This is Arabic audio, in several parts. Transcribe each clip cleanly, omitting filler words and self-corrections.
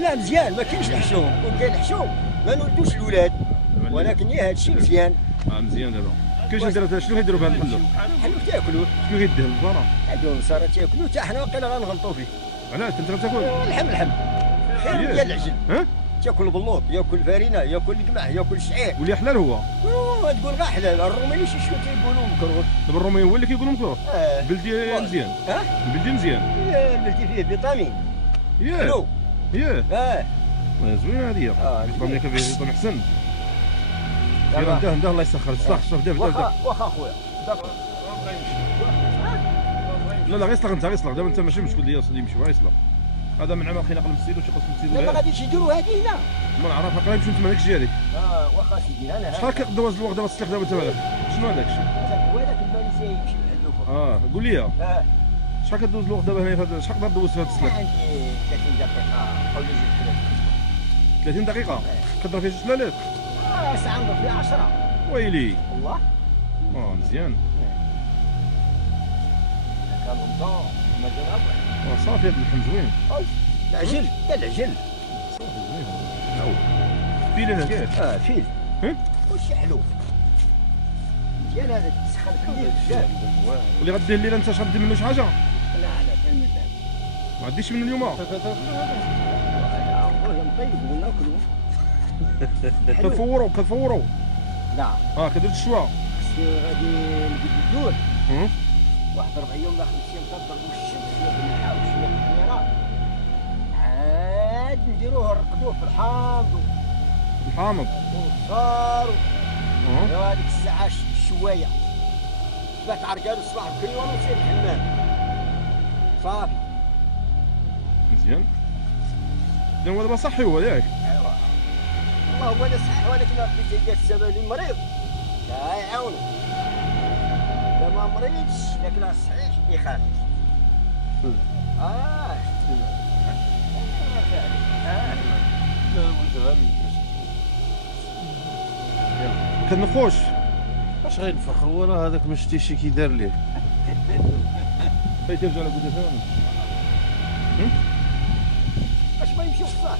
لا مزيان ما كاينش الحشوم، كون كاين الحشوم ما نولدوش الاولاد، ولكن هذا الشيء مزيان. مزيان دابا. كيفاش نديرو شنو كيديروا بهذا الحلو؟ الحلو تاكلوه. شنو كيدير البرا؟ هادو النصارى تاكلوه حتى حنا واقيلا غنغلطوا فيه. علاش انت تاكل؟ اللحم خير ديال العجل. ها؟ تاكل البلوط، ياكل فرينه، ياكل القمح، ياكل الشعير. واللي حلال هو؟ تقول غير حلال، الرومي شي شويه تيقولوا مكروه. دابا الرومي هو اللي كيقولوا مكروه. البلدي مزيان. البلدي مزيان. البلدي فيه فيتامين. ياه. حلو. ياه. زوينه هذه. فيتامين فيتامين حسن. يلا نده الله يسخر، صح شوف دابا واخا خويا. لا غير يسلق انت، غير يسلق دابا انت ماشي مشكل ليا اللي يمشي غير يسلق. هذا من عمل خلينا نقلب السيد وشي قسم السيد. لا ما غاديش يديروا هذه هنا. ما نعرف نقرا نمشي نتما داك الشيء هذيك. واخا سيدي انا شحال كدوز الوقت دابا السلق دابا انت مالك؟ شنو هذاك الشيء؟ هو هذاك الفارسي يمشي للحلوفه. قول لي. شحال كدوز الوقت دابا هنا في شحال تقدر دوز في هذا السلق؟ عندي 30 دقيقه حول جوج 30 دقيقة؟ كضرب فيها جوج سلالات؟ ساعة نضرب فيها 10. ويلي. والله؟ مزيان. كان رمضان مازال أبيض. صافي هذا اللحم زوين. العجل، العجل. صافي زوين. نعود. فيل هذا كيف؟ فيل. وشي حلو. مزيان هذا تسخن في الليل بزاف. واللي غدير الليلة أنت اش غدير منه شي حاجة؟ لا كان مزيان. ما غديرش منه اليوم؟ نطيب وناكلو. كتفوروا؟ لا. كدير الشوا؟ خصني غادي نجيب الدور. واحد 4 يوم لا 5 ايام تضربوا الشمس شويه بالملحه وشويه بالخميره. عاد نديروه نرقدوه في الحامض. والصار. ايوا هذيك الساعه شويه. بات عرقان الصباح بكري وانا نسير الحمام. صافي. مزيان. إذا هو دابا صحي هو ياك؟ ايوا. والله هو انا صح ولكن ربي جاي الزمالين مريض. لا يعاونو. لا ما مريضش لكن صحيح يخاف. ما كنفوش. اش غينفخ هو راه هذاك ما شتيش شي كي دار ليه. ترجع على قدام. اش ما يمشيو الصاك.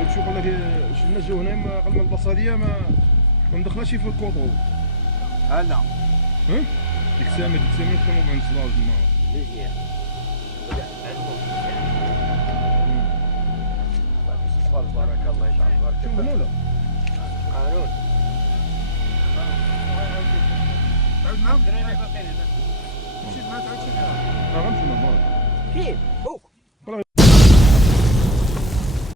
يمشيو يقول لك شي الناس جاو هنا قبل ما البصريه ما مدخلاش في الكوطو. لا. ديك سامي كانوا عند صلاح الجماعه. مزيان. بارك الله يجعل بارك. شوف ولا؟ قانون. تعود معاهم؟ مشيت معاه تعود شي فيها. غنمشي معاه. فين؟ فوق.